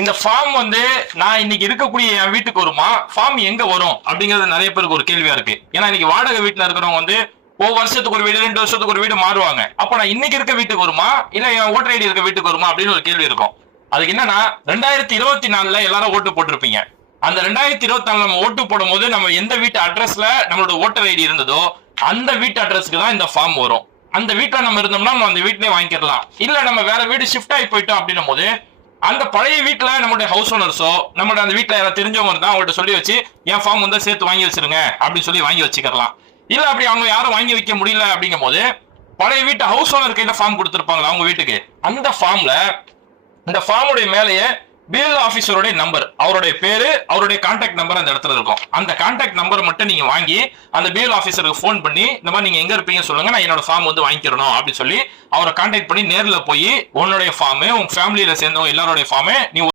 இந்த ஃபார்ம் வந்து நான் இன்னைக்கு இருக்கக்கூடிய என் வீட்டுக்கு வருமா, ஃபார்ம் எங்க வரும் அப்படிங்கிறது நிறைய பேருக்கு ஒரு கேள்வியா இருக்கு. ஏன்னா இன்னைக்கு வாடகை வீட்டுல இருக்கிறவங்க வந்து வருஷத்துக்கு ஒரு வீடு 2 வருஷத்துக்கு ஒரு வீடு மாறுவாங்க. அப்ப நான் இன்னைக்கு இருக்க வீட்டுக்கு வருமா இல்ல என் ஓட்டர் ஐடி இருக்க வீட்டுக்கு வருமா அப்படின்னு ஒரு கேள்வி இருக்கும். அதுக்கு என்னன்னா 2024 எல்லாரும் ஓட்டு போட்டிருப்பீங்க. அந்த 2024 நம்ம ஓட்டு போடும் போது நம்ம எந்த வீட்டு அட்ரஸ்ல நம்மளோட ஓட்டர் ஐடி இருந்ததோ அந்த வீட்டு அட்ரஸ்க்கு தான் இந்த ஃபார்ம் வரும். அந்த வீட்டுல நம்ம இருந்தோம்னா நம்ம அந்த வீட்லயே வாங்கிக்கலாம். இல்ல நம்ம வேற வீடு ஷிஃப்ட் ஆகி போயிட்டோம் அப்படின்னும் போது அந்த பழைய வீட்டுல நம்மளுடைய ஹவுஸ் ஓனர்ஸோ நம்மளோட அந்த வீட்டுல யாராவது தெரிஞ்சவங்க இருந்தா அவங்கள்ட்ட சொல்லி வச்சு என் ஃபார்ம் வந்து சேர்த்து வாங்கி வச்சிருங்க அப்படின்னு சொல்லி வாங்கி வச்சுக்கலாம். இல்ல அப்படி அவங்க யாரும் வாங்கி வைக்க முடியல அப்படிங்கும் போது பழைய வீட்டு ஹவுஸ் ஓனர் கையில ஃபார்ம் கொடுத்திருப்பாங்களா அவங்க வீட்டுக்கு, அந்த ஃபார்ம்ல இந்த ஃபார்முடைய மேலேயே பிஎல் ஆபீசருடைய நம்பர், அவருடைய பேரு, அவருடைய கான்டாக்ட் நம்பர் அந்த இடத்துல இருக்கும். அந்த கான்டாக்ட் நம்பர் மட்டும் நீங்க வாங்கி அந்த பிஎல் ஆபீசருக்கு போன் பண்ணி இந்த மாதிரி நீங்க எங்க இருப்பீங்க சொல்லுங்க, நான் என்னோட ஃபார்ம் வந்து வாங்கிக்கிறணும் அப்படின்னு சொல்லி அவரை கான்டாக்ட் பண்ணி நேர்ல போய் உன்னுடைய ஃபார்ம், உங்க ஃபேமிலியில சேர்ந்தவங்க எல்லாரோட ஃபார்ம் நீ